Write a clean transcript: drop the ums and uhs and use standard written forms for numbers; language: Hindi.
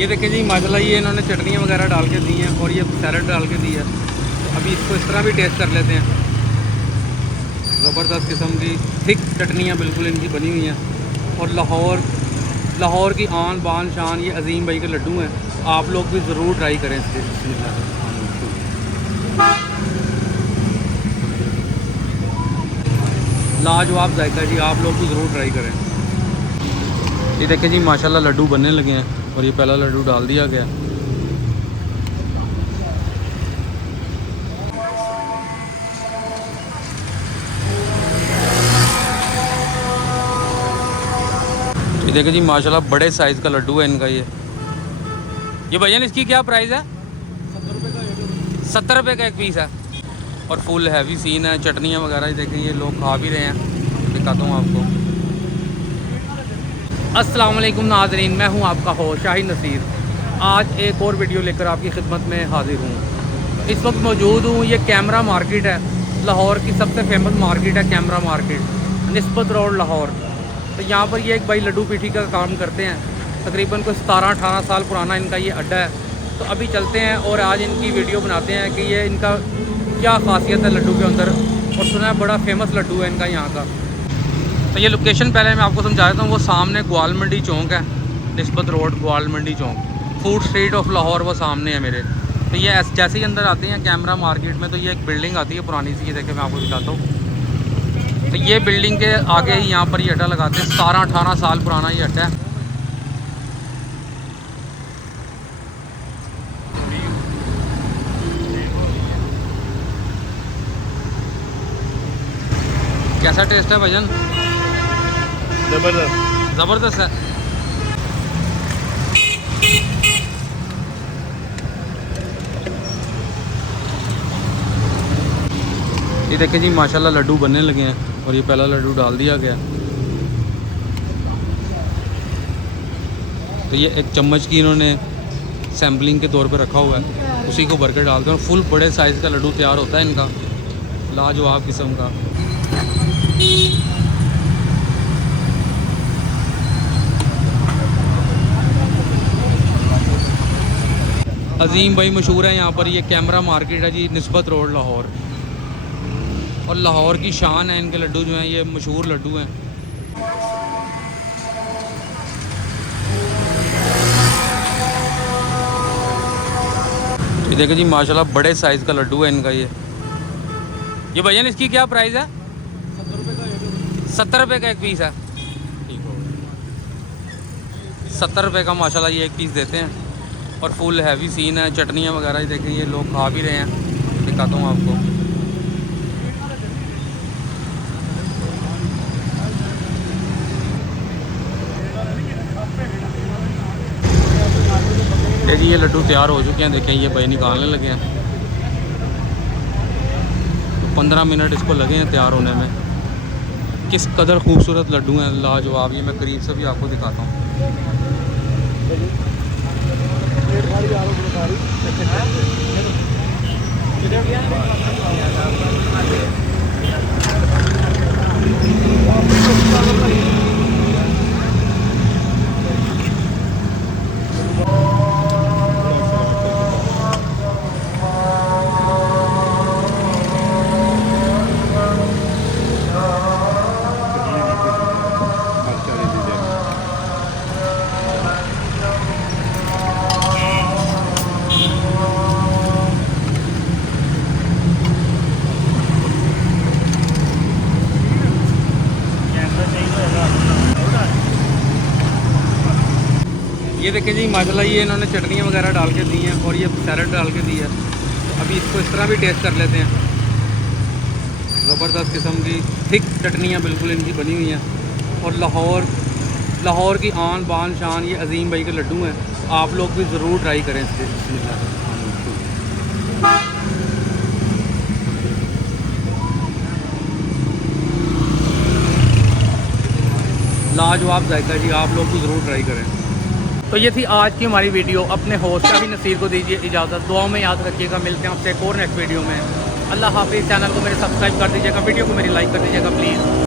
ये देखें जी माशाल्लाह ये इन्होंने चटनियाँ वगैरह डाल के दी हैं और ये सैलड डाल के दी है। तो अभी इसको इस तरह भी टेस्ट कर लेते हैं। ज़बरदस्त किस्म की थिक चटनियाँ बिल्कुल इनकी बनी हुई हैं। और लाहौर की आन बान शान ये अजीम भाई के लड्डू हैं। आप लोग भी ज़रूर ट्राई करें इसके। लाजवाब जायका जी, आप लोग भी ज़रूर ट्राई करें। ये देखें जी माशाल्लाह लड्डू बनने लगे हैं और ये पहला लड्डू डाल दिया गया। ये देखें जी माशाल्लाह बड़े साइज़ का लड्डू है इनका। ये भैया इसकी क्या प्राइस है? 70 रुपये का एक पीस है और फुल हैवी सीन है। चटनियाँ वगैरह देखें ये लोग खा भी रहे हैं, दिखाता हूँ आपको। अस्सलाम वालेकुम नाज़रीन, मैं हूँ आपका होस्ट शाहिद नसीर। आज एक और वीडियो लेकर आपकी खिदमत में हाजिर हूँ। इस वक्त मौजूद हूँ, ये कैमरा मार्केट है, लाहौर की सबसे फेमस मार्केट है कैमरा मार्केट, निस्बत रोड लाहौर। तो यहाँ पर ये एक भाई लड्डू पीठी का काम करते हैं। तकरीबन कोई 17-18 साल पुराना इनका ये अड्डा है। तो अभी चलते हैं और आज इनकी वीडियो बनाते हैं कि ये इनका क्या खासियत है लड्डू के अंदर। और सुना है बड़ा फेमस लड्डू है इनका यहाँ का। तो ये लोकेशन पहले मैं आपको समझा देता हूँ। वो सामने ग्वाल मंडी चौक है, निस्बत रोड ग्वाल मंडी चौक, फूड स्ट्रीट ऑफ लाहौर वो सामने है मेरे। तो ये जैसे ही अंदर आते हैं कैमरा मार्केट में तो ये एक बिल्डिंग आती है पुरानी सी। ये देखे मैं आपको दिखाता हूँ। तो ये बिल्डिंग के आगे ही यहाँ पर ये अड्डा लगाते हैं। 17-18 साल पुराना ये अड्डा है। कैसा टेस्ट है भजन? ज़बरदस्त है। ये देखें जी माशाल्लाह लड्डू बनने लगे हैं और ये पहला लड्डू डाल दिया गया। तो ये एक चम्मच की इन्होंने सैम्पलिंग के तौर पे रखा हुआ है, उसी को भर के डालते हैं। फुल बड़े साइज़ का लड्डू तैयार होता है इनका, लाजवाब किस्म का। अजीम भाई मशहूर है यहाँ पर। ये कैमरा मार्केट है जी, निस्बत रोड लाहौर। और लाहौर की शान है इनके लड्डू जो हैं, ये मशहूर लड्डू हैं। ये देखो जी माशाल्लाह बड़े साइज़ का लड्डू है इनका। ये भैया इसकी क्या प्राइस है? 70 रुपये का एक पीस है। ठीक हो, 70 रुपये का माशाल्लाह ये एक पीस देते हैं। और फुल हैवी सीन है। चटनियाँ वगैरह देखें ये लोग खा भी रहे हैं, दिखाता हूँ आपको। देखिए ये लड्डू तैयार हो चुके हैं। देखें ये भाई निकालने लगे हैं। 15 मिनट इसको लगे हैं तैयार होने में। किस कदर खूबसूरत लड्डू हैं, लाजवाब। ये मैं करीब से भी आपको दिखाता हूँ। ये देखें जी माशाल्लाह ये इन्होंने चटनियाँ वगैरह डाल के दी हैं और ये सैलड डाल के दी है। तो अभी इसको इस तरह भी टेस्ट कर लेते हैं। ज़बरदस्त किस्म की थिक चटनियाँ बिल्कुल इनकी बनी हुई हैं। और लाहौर की आन बान शान ये अजीम भाई के लड्डू हैं। आप लोग भी ज़रूर ट्राई करें इसके। लाजवाब जायका जी, आप लोग भी ज़रूर ट्राई करें। तो ये थी आज की हमारी वीडियो। अपने होस्ट शाहिद नसीर को दीजिए इजाज़त। दुआ में याद रखिएगा। मिलते हैं आपसे एक और नेक्स्ट वीडियो में। अल्लाह हाफिज़। चैनल को मेरे सब्सक्राइब कर दीजिएगा, वीडियो को मेरी लाइक कर दीजिएगा प्लीज़।